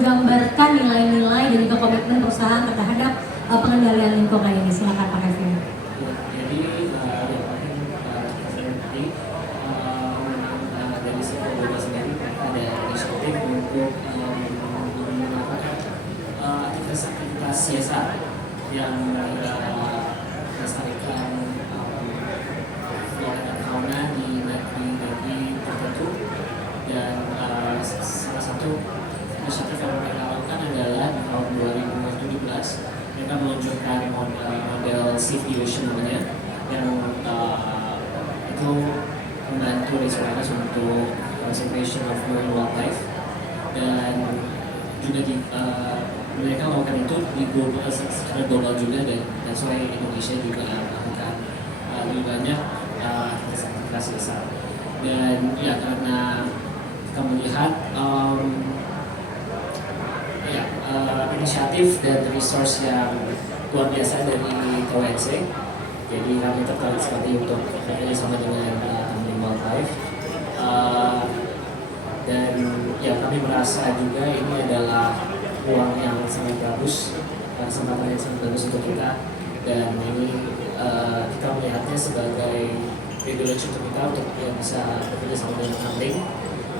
menggambarkan nilai-nilai dan juga komitmen perusahaan terhadap pengendalian lingkungan ini. Silakan Pak Kevin. Jadi yang paling tadi dari segi global sendiri mereka ada inisiatif untuk melakukan aktivitas CSR yang melestarikan flora dan fauna di negeri tertentu, dan salah satu inisiatif yang mereka lakukan adalah di tahun 2017 mereka meluncurkan model Save the Ocean namanya, yang itu membantu researchers untuk conservation of marine wildlife, dan juga mereka melakukan itu di global, secara global juga, dan sesuai Indonesia juga melakukan lebih banyak aktivitas besar. Dan ya karena kita melihat inisiatif dan resource yang luar biasa dari TWNC, jadi kami tertarik sekali untuk bekerja sama dengan Taman Wildlife, dan ya kami merasa juga ini adalah peluang yang sangat bagus, kesempatan yang sangat bagus untuk kita, dan ini kita melihatnya sebagai privilege untuk kita untuk bisa bekerja sama dengan Taman,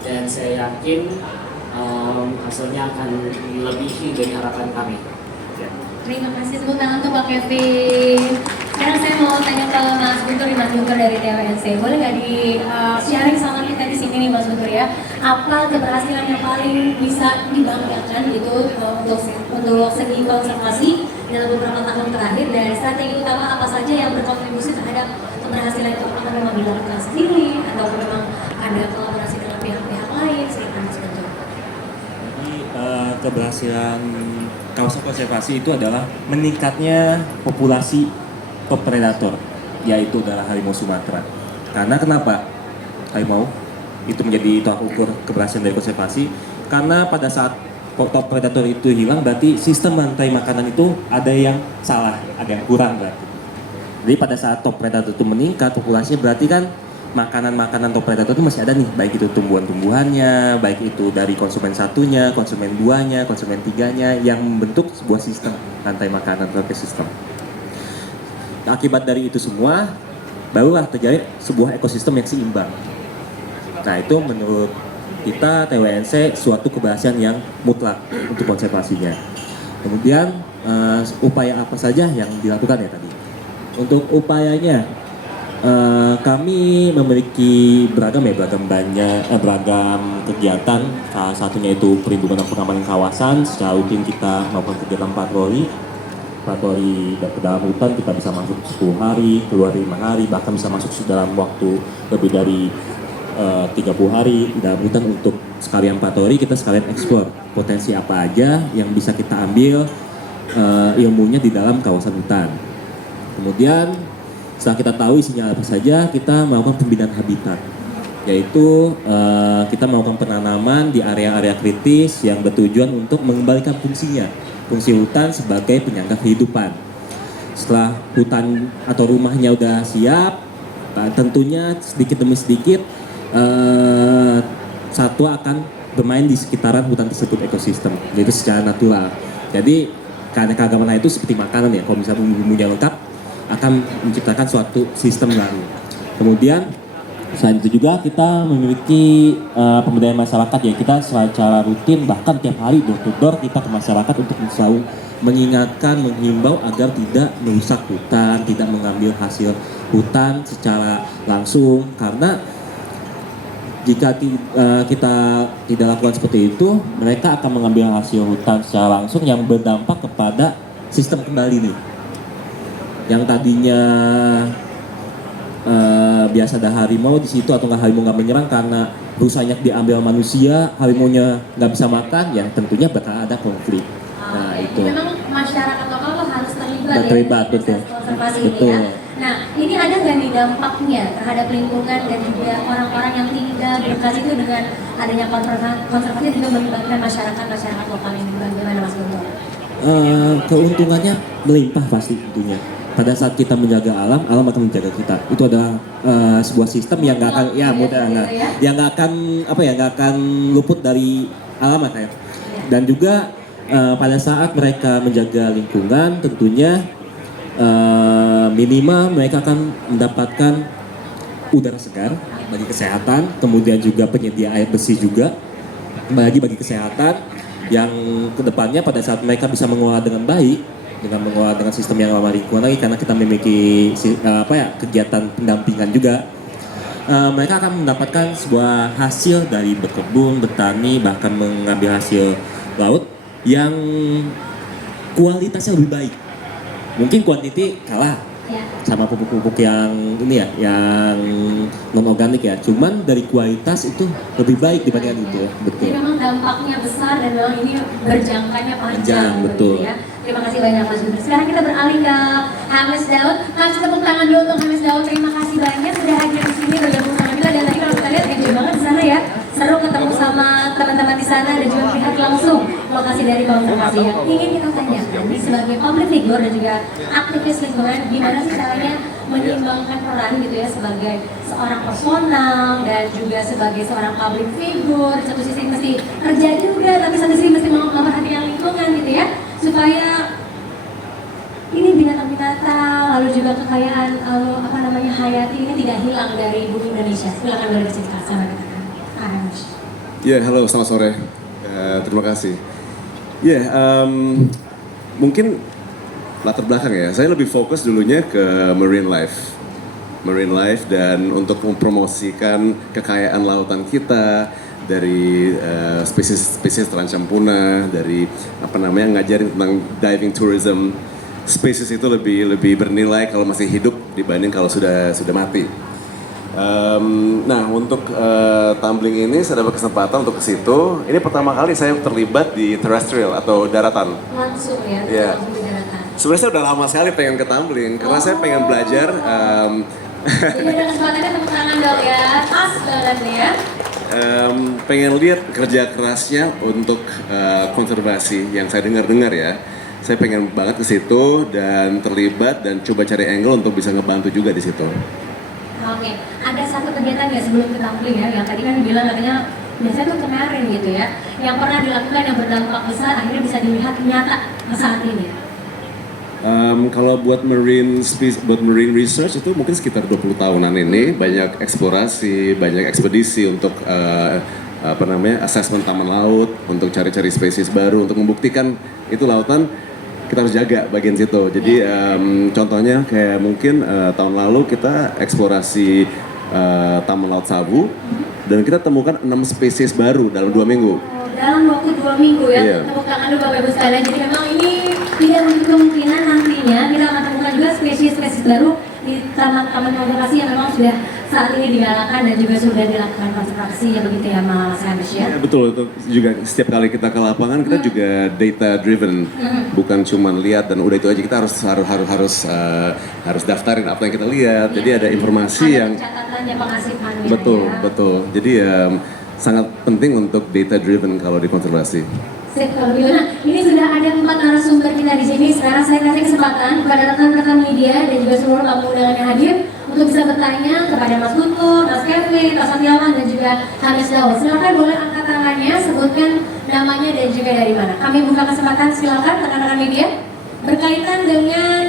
dan saya yakin hasilnya akan melebihi dari harapan kami. Terima kasih, tepuk tangan untuk Pak Kevin. Sekarang saya mau tanya ke Mas Guntur dari TWNC. Boleh nggak di sharing sama kita di sini nih Mas Guntur ya? Apa keberhasilan yang paling bisa dibanggakan gitu untuk segi konservasi dalam beberapa tahun terakhir, dan strategi utama apa saja yang berkontribusi terhadap keberhasilan itu? Apakah memang dilakukan sendiri atau memang ada kolaborasi dengan pihak-pihak lain? Silakan Mas Guntur. Keberhasilan kawasan konservasi itu adalah meningkatnya populasi top predator, yaitu adalah harimau Sumatera. Karena kenapa harimau itu menjadi tolak ukur keberhasilan dari konservasi? Karena pada saat top predator itu hilang, berarti sistem rantai makanan itu ada yang salah, ada yang kurang berarti. Jadi pada saat top predator itu meningkat populasinya, berarti kan makanan-makanan top predator itu masih ada nih, baik itu tumbuhan-tumbuhannya, baik itu dari konsumen satunya, konsumen duanya, konsumen tiganya, yang membentuk sebuah sistem rantai makanan atau ekosistem. Akibat dari itu semua, barulah terjadi sebuah ekosistem yang seimbang. Nah itu menurut kita TWNC suatu keberhasilan yang mutlak untuk konservasinya. Kemudian upaya apa saja yang dilakukan ya tadi? Untuk upayanya, kami memiliki beragam kegiatan. Salah satunya itu perlindungan dan pengamanan kawasan. Secara rutin kita melakukan kegiatan patroli ke dalam hutan. Kita bisa masuk 10 hari, keluar 5 hari, bahkan bisa masuk dalam waktu lebih dari 30 hari di dalam hutan untuk sekalian patroli. Kita sekalian eksplor potensi apa aja yang bisa kita ambil ilmunya di dalam kawasan hutan. Kemudian setelah kita tahu isinya apa saja, kita melakukan pembinaan habitat, yaitu kita melakukan penanaman di area-area kritis yang bertujuan untuk mengembalikan fungsi hutan sebagai penyangga kehidupan. Setelah hutan atau rumahnya udah siap, tentunya sedikit demi sedikit satwa akan bermain di sekitaran hutan tersebut, ekosistem, yaitu secara natural. Jadi karena keagamaan itu seperti makanan ya, kalau misalnya bumbu-bumbunya lengkap, akan menciptakan suatu sistem baru. Kemudian selain itu juga kita memiliki pemberdayaan masyarakat ya, kita secara rutin bahkan tiap hari door to door kita ke masyarakat untuk selalu mengingatkan, menghimbau agar tidak merusak hutan, tidak mengambil hasil hutan secara langsung, karena jika kita tidak lakukan seperti itu, mereka akan mengambil hasil hutan secara langsung yang berdampak kepada sistem kembali nih. Yang tadinya biasa ada harimau di situ atau harimau nggak menyerang karena rusaknya diambil manusia, harimaunya nggak bisa makan, yang tentunya bakal ada konflik. Nah itu. Memang masyarakat lokal harus terlibat ya, betul. Konservasi Betul. ini ya. Nah ini ada nggak nih dampaknya terhadap lingkungan dan juga orang-orang yang tinggal di dekat itu dengan adanya konservasi juga melibatkan masyarakat lokal ini, bagaimana Mas Guntur? Keuntungannya melimpah pasti tentunya. Pada saat kita menjaga alam, alam akan menjaga kita. Itu adalah sebuah sistem yang nggak akan, nggak akan luput dari alam, kayak. Dan juga pada saat mereka menjaga lingkungan, tentunya minimal mereka akan mendapatkan udara segar bagi kesehatan, kemudian juga penyedia air bersih juga bagi kesehatan, yang kedepannya pada saat mereka bisa mengelola dengan baik, dengan sistem yang ramah lingkungan lagi, karena kita memiliki kegiatan pendampingan juga, mereka akan mendapatkan sebuah hasil dari berkebun, bertani, bahkan mengambil hasil laut yang kualitasnya lebih baik. Mungkin kuantiti kalah Ya. sama pupuk-pupuk yang ini ya, yang non organik ya. Cuman dari kualitas itu lebih baik dibandingkan itu, betul. Jadi memang dampaknya besar dan memang ini berjangkanya panjang. Panjang, betul. Ya. Terima kasih banyak Mas Guntur. Sekarang kita beralih ke Hames Daud. Kasih tepuk tangan dulu untuk Hames Daud. Terima kasih banyak sudah hadir di sini bergabung sama kita. Dan tadi kalau kita lihat enjoy banget di sana ya. Seru ketemu sama teman-teman di sana dan juga melihat langsung lokasi dari konservasi yang ingin kita tanyakan. Ini sebagai public figure dan juga aktivis lingkungan, gimana sih caranya menyeimbangkan peran gitu ya sebagai seorang personal dan juga sebagai seorang public figure. Satu sisi mesti kerja juga, tapi satu sisi mesti memperhatikan lingkungan gitu ya, supaya ini binatang-binatang lalu juga kekayaan hayati ini tidak hilang dari bumi Indonesia. Silakan boleh diceritakan sama kita. Ya, halo, selamat sore. Terima kasih. Mungkin latar belakang ya. Saya lebih fokus dulunya ke marine life dan untuk mempromosikan kekayaan lautan kita dari spesies terancam punah, dari ngajarin tentang diving tourism. Spesies itu lebih bernilai kalau masih hidup dibanding kalau sudah mati. Nah, untuk tumbling ini saya dapat kesempatan untuk ke situ. Ini pertama kali saya terlibat di terrestrial atau daratan. Langsung ya, Iya. langsung di daratan. Sebenarnya saya udah lama sekali pengen ke tumbling karena saya pengen belajar. Jadi ada kesempatannya tepuk tangan dong ya, pas banget nih ya. Pengen lihat kerja kerasnya untuk konservasi yang saya dengar ya. Saya pengen banget ke situ dan terlibat dan coba cari angle untuk bisa ngebantu juga di situ. Oke, ada satu kegiatan ya sebelum ke tumbling ya, yang tadi kan bilang katanya biasanya tuh kemarin gitu ya, yang pernah dilakukan yang berdampak besar akhirnya bisa dilihat nyata saat ini. Kalau buat marine research itu mungkin sekitar 20 tahunan ini banyak eksplorasi, banyak ekspedisi untuk assessment taman laut, untuk cari-cari spesies baru, untuk membuktikan itu lautan kita harus jaga bagian situ. Jadi contohnya kayak mungkin tahun lalu kita eksplorasi Taman Laut Sabu dan kita temukan 6 spesies baru dalam 2 minggu. Dalam waktu 2 minggu ya, Iya. tepuk tangan dulu Bapak Ibu sekalian. Jadi memang ini tidak menutup kemungkinan nantinya kita akan temukan juga spesies-spesies baru di taman-taman konservasi yang memang sudah saat ini digalakan dan juga sudah dilakukan konservasi ya, begitu ya Mas Hamis ya. Ya, betul, itu juga setiap kali kita ke lapangan kita juga data driven, bukan cuma lihat dan udah itu aja, kita harus daftarin apa yang kita lihat. Jadi ada informasi Ada yang catatannya pengasihannya betul. Jadi sangat penting untuk data driven kalau di konservasi. Sip, kalau begitu. Nah, ini sudah ada 4 narasumber kita di sini. Sekarang saya kasih kesempatan kepada rekan-rekan media dan juga seluruh tamu undangan yang hadir untuk bisa bertanya kepada Mas Guntur, Mas Kevin, Mas Satiawan dan juga Hamis Daud. Silakan boleh angkat tangannya, sebutkan namanya dan juga dari mana. Kami buka kesempatan, silakan rekan-rekan media. Berkaitan dengan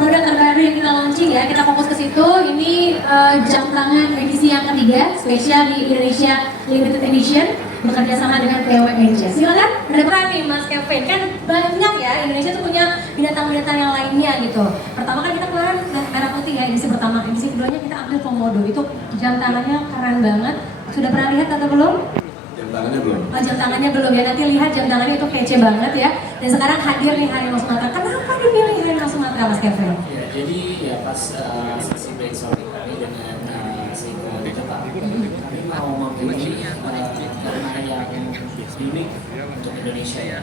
produk terbaru yang kita launching ya, kita fokus ke situ. Ini jam tangan edisi yang ketiga, spesial di Indonesia Limited Edition, bekerja sama dengan PWNJ. Silakan, ada peran nih Mas Kevin. Kan banyak ya, Indonesia tuh punya binatang-binatang yang lainnya gitu. Pertama kan kita kemarin merah putih ya, edisi pertama. Edisi keduanya kita ambil komodo, itu jam tangannya keren banget. Sudah pernah lihat atau belum? Jam tangannya belum. Oh, jam tangannya belum ya, nanti lihat jam tangannya itu kece banget ya. Dan sekarang hadir nih Harimau Sumatera. Kenapa dipilih Harimau Sumatera Mas Kevin? Ya, jadi ya pas sesi brainstorming kami dengan Seiko di Jepang, kami mau memilih karena yang unik untuk Indonesia ya.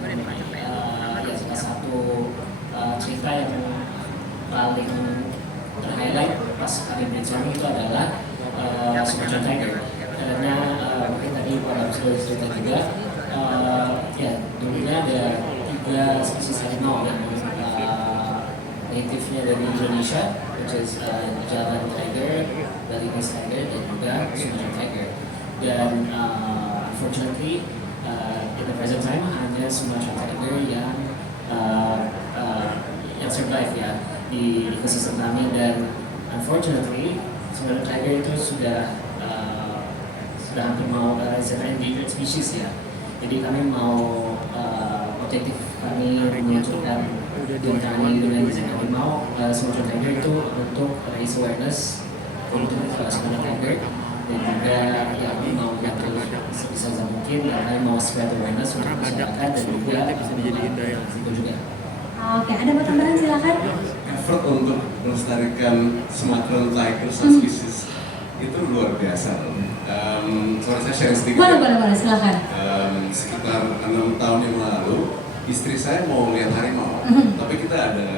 Dan ya salah satu cerita yang paling terhighlight pas kami brainstorming itu adalah Sumatera Tiger. Karena mungkin tadi Pak Harus sudah cerita juga, ya dulunya ada 3 spesies harimau yang native-nya dari Indonesia, which is Javan Tiger, Balinese Tiger, dan juga Sumatera Tiger. Dan unfortunately, in the present time hanya Sumatra Tiger yang survive ya di ekosistem kami, dan unfortunately Sumatra Tiger itu sudah hampir mau endangered species ya. Jadi kami mau objektif kami menunjukkan dan kami dengan desain kami mau Sumatra Tiger itu untuk raise awareness untuk Sumatra Tiger, dan juga ya kami mau bantu sebisa mungkin ya, kami mau spread awareness untuk masyarakat dan juga itu juga. Oke, ada mau tambahan silakan. Effort untuk melestarikan Sumatran tiger subspecies itu luar biasa loh. Sorry saya share sedikit. Boleh, silakan. Sekitar 6 tahun yang lalu, istri saya mau lihat harimau, tapi kita ada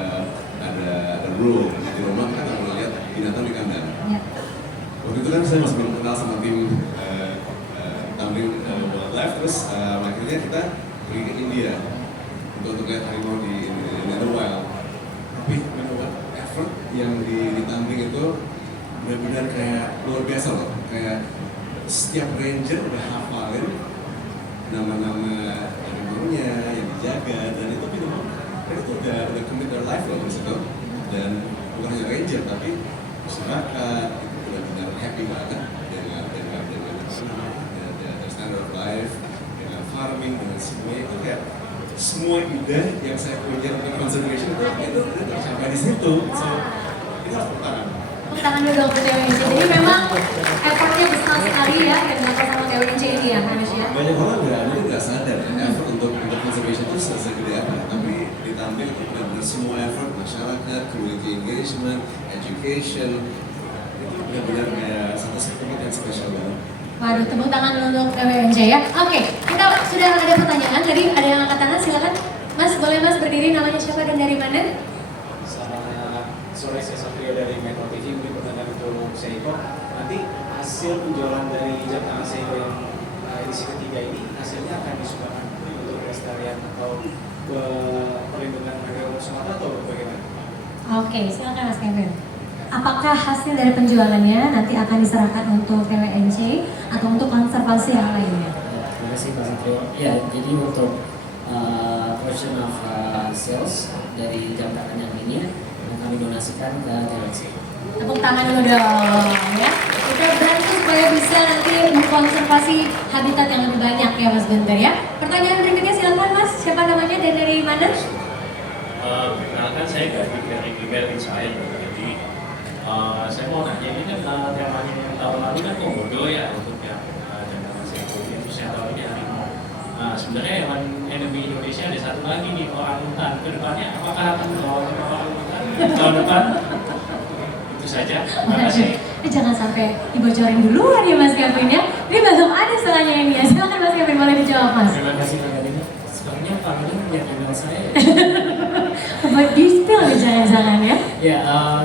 rule di rumah, kita nggak boleh lihat binatang di kandang. Ya. Waktu itu kan saya masih belum kenal sama tim Tamrin Wildlife, terus akhirnya kita pergi ke India untuk lihat harimau di the wild. Tapi you know what, effort yang di Tamrin itu benar-benar kayak luar biasa loh. Kayak setiap ranger udah hafalin nama-nama harimau-nya yang dijaga, dan itu you know, mereka tuh udah commit their life loh di situ. Dan bukan hanya ranger tapi masyarakat benar-benar happy banget dengan the standard of life, dengan farming, dengan semuanya. Itu kayak semua ide yang saya punya untuk conservation itu tercapai di situ. So itu harus bertahan. Tangan dulu untuk TWNC. Jadi memang effortnya besar sekali ya yang dilakukan sama TWNC ini ya, Mas ya. Banyak orang nggak sadar ya, effort untuk conservation itu segede apa, tapi ditampil benar-benar semua effort masyarakat, community engagement, education, itu benar-benar kayak satu sentimen yang spesial banget. Waduh, tepuk tangan untuk TWNC ya. Oke, kita sudah ada pertanyaan. Tadi ada yang angkat tangan, silakan. Mas, boleh Mas berdiri, namanya siapa dan dari mana? Selamat sore, saya Satrio dari Metro TV. Mungkin pertanyaan untuk Seiko. Nanti hasil penjualan dari jam tangan Seiko yang edisi ketiga ini, hasilnya akan disumbangkan untuk pelestarian atau perlindungan harimau Sumatera atau bagaimana? Oke, silakan Mas Kevin. Apakah hasil dari penjualannya nanti akan diserahkan untuk TWNC atau untuk konservasi yang lainnya? Terima kasih Pak Satrio. Ya, jadi untuk portion of sales dari jam tangan yang ini kami donasikan ke TWNC. Tepuk tangan dulu dong ya. Kita bantu supaya bisa nanti mengkonservasi habitat yang lebih banyak ya Mas Guntur ya. Pertanyaan berikutnya silakan Mas. Siapa namanya dan dari mana? Perkenalkan saya dari Gmail Insight. Jadi saya mau nanya, ini kan temanya yang tahun lalu kan komodo ya untuk yang jangkaan Seiko. Itu saya tahu ini harimau. Nah sebenarnya hewan endemi Indonesia ada satu lagi nih, orangutan. Kedepannya apakah akan membawa tema orangutan tahun depan? Itu saja. Terima kasih. Jangan sampai dibocorin duluan ya Mas Kevin ya. Ini belum ada setelahnya ini ya. Silakan Mas Kevin, boleh dijawab Mas. Terima kasih Pak Kevin. Sebenarnya Pak Kevin punya email saya. Buat di-spill ya jangan-jangan ya. Ya,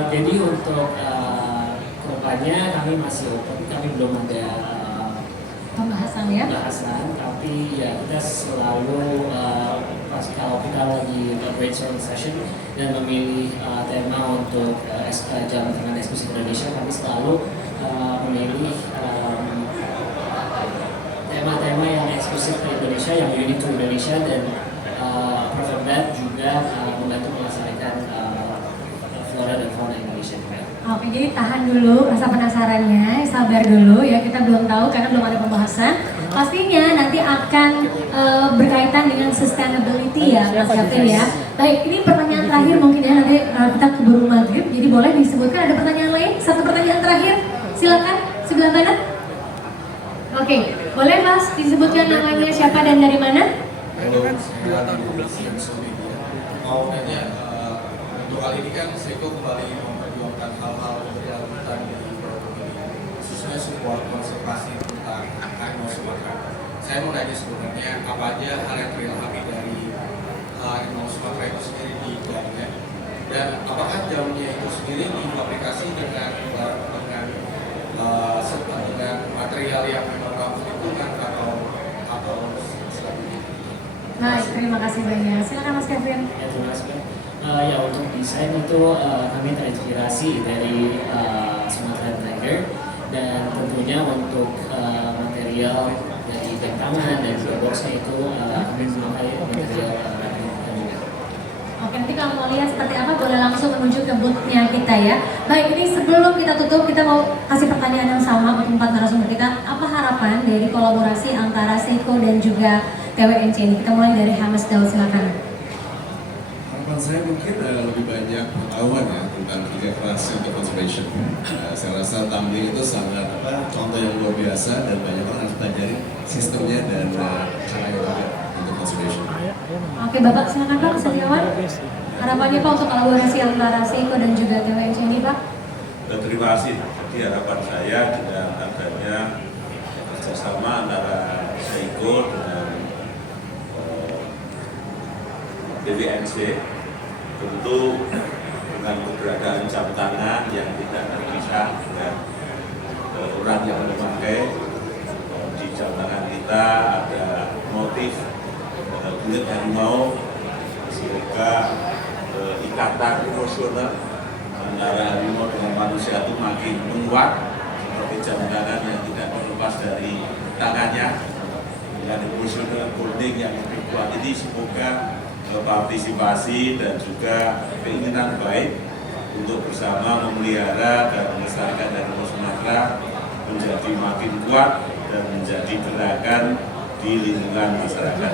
jadi untuk kedepannya kami masih open, kami belum ada Pembahasan ya. pembahasan, tapi ya kita selalu pas kalau kita lagi brainstorming session dan memilih tema untuk jam tangan eksklusif Indonesia, kami selalu memilih tema-tema yang eksklusif ke Indonesia, yang unique to Indonesia, dan apart from that juga membantu melestarikan flora dan fauna Indonesia juga. Oke, jadi tahan dulu rasa penasarannya, sabar dulu ya, kita belum tahu karena belum ada pembahasan. Pastinya nanti akan berkaitan dengan sustainability ya Mas Kevin ya. Baik, ini pertanyaan terakhir mungkin ya, nanti kita keburu maghrib, jadi boleh disebutkan ada pertanyaan lain? Satu pertanyaan terakhir, silakan sebelah mana? Oke, boleh Mas disebutkan namanya siapa dan dari mana? Mau nanya, untuk kali ini kan Seiko kembali memperjuangkan hal-hal berkaitan dengan produk ini, khususnya support konservasi tentang harimau Sumatera. Saya mau nanya sebenarnya apa aja hal yang terilhami dari harimau Sumatera itu sendiri di jamnya, dan apakah jamnya itu sendiri difabrikasi dengan material yang memang ramah lingkungan atau selanjutnya. Baik, terima kasih banyak. Silakan Mas Kevin. Ya, terima kasih. Ya, untuk desain itu kami terinspirasi dari Sumatera Tiger, dan tentunya untuk material dari jam tangan dan juga boxnya itu Oke, nanti kalau mau lihat seperti apa boleh langsung menuju ke booth-nya kita ya. Baik, ini sebelum kita tutup, kita mau kasih pertanyaan yang sama untuk 4 narasumber kita. Apa harapan dari kolaborasi antara Seiko dan juga TWNC ini? Kita mulai dari Hamas Daud, silakan. Harapan saya mungkin lebih banyak pengetahuan ya tentang tiga kelas untuk conservation. Saya rasa tumbling itu sangat contoh yang luar biasa dan banyak orang harus pelajari sistemnya dan caranya juga untuk conservation. Oke, Bapak silakan Pak, sejauhan. Harapannya Pak untuk kolaborasi antara Seiko dan juga TWNC ini Pak? Terima kasih. Jadi harapan saya dengan adanya kerjasama antara Seiko dengan TWNC tentu dengan keberadaan jam tangan yang tidak terpisah dengan orang yang memakai di jam tangan kita ada motif kulit harimau sehingga ikatan emosional antara harimau dengan manusia itu makin menguat seperti jam tangan yang tidak terlepas dari tangannya dengan emosional bonding yang lebih kuat. Ini semoga partisipasi dan juga keinginan baik untuk bersama memelihara dan melestarikan harimau Sumatera menjadi makin kuat dan menjadi gerakan di lingkungan masyarakat.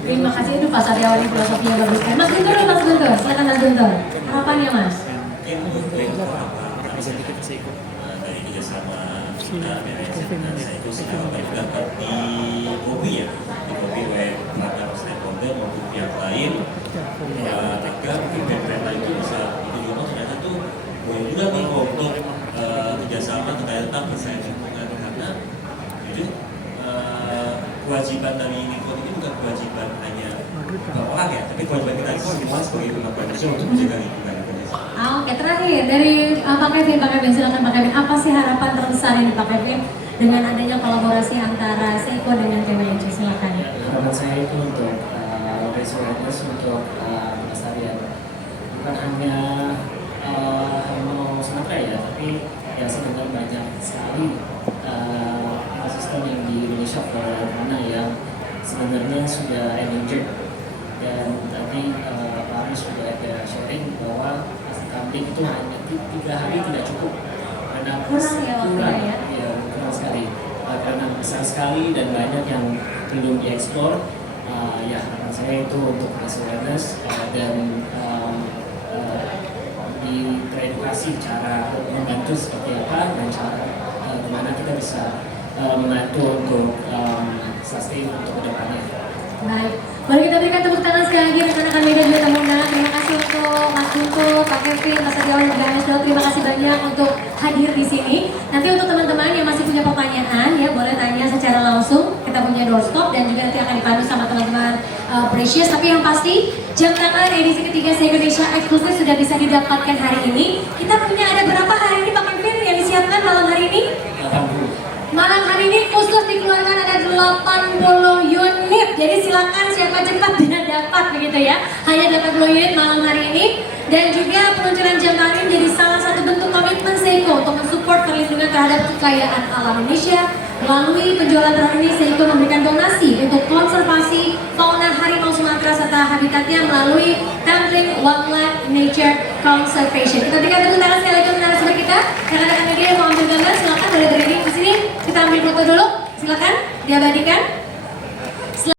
Terima kasih, itu Pak Satyawan yang filosofi yang bagus. Mas Guntur, silakan Mas Guntur. Harapannya Mas? Mungkin untuk dari kerjasama kita dengan Seiko sekarang juga di kopi ya, di kopi oleh partner stakeholder maupun pihak lain agar event-event lain itu bisa juga ternyata tuh boleh juga nih untuk kerjasama terkait tentang persaingan lingkungan karena jadi kewajiban dari lingkungan ini bukan kewajiban hanya beberapa orang ya, tapi kewajiban kita semua sebagai pemangku manusia untuk menjaga lingkungan. Oke, terakhir dari Pak Kevin, silakan Pak Kevin. Apa sih harapan terbesar yang Pak Kevin dengan adanya kolaborasi antara Seiko dengan TWNC? Silakan. Harapan saya itu untuk raise awareness untuk pelestarian bukan hanya harimau Sumatera ya, tapi ya sebenarnya banyak sekali ekosistem yang di Indonesia mana yang sebenarnya sudah endangered. Dan tadi Pak Aris juga ada sharing bahwa kambing itu hanya 3 hari tidak cukup karena Kurang ya waktunya ya? Kurang sekali karena besar sekali dan banyak yang belum dieksplor. Ya harapan saya itu untuk awareness dan teredukasi cara membantu seperti apa dan cara kemana kita bisa membantu untuk sustain untuk kedepannya. Baik, boleh kita berikan tepuk tangan sekali lagi rekan-rekan media juga tamu undangan. Terima kasih untuk Mas Guntur, Pak Kevin, Mas Satyawan, dan Mas Daud. Terima kasih banyak untuk hadir di sini. Nanti untuk teman-teman yang masih punya pertanyaan ya boleh tanya secara langsung. Kita punya doorstop dan juga nanti akan dipandu sama teman-teman Precious. Tapi yang pasti jam tangan edisi ketiga se-Indonesia eksklusif sudah bisa didapatkan hari ini. Kita punya ada berapa hari ini Pak Kevin yang disiapkan malam hari ini? 80. Malam hari ini khusus dikeluarkan ada 80 unit. Jadi silakan siapa cepat dia dapat begitu ya. Hanya 80 unit malam hari ini. Dan juga peluncuran jam tangan ini menjadi salah satu bentuk komitmen Seiko untuk mensupport perlindungan terhadap kekayaan alam Indonesia. Melalui penjualan tahun ini, Seiko memberikan donasi untuk konservasi fauna harimau Sumatera serta habitatnya melalui Tumbling Wildlife Nature Conservation. Kita berikan tepuk tangan sekali lagi untuk narasumber kita. Rekan-rekan media yang mau ambil gambar, silakan boleh berdiri di sini. Kita ambil foto dulu, silakan diabadikan.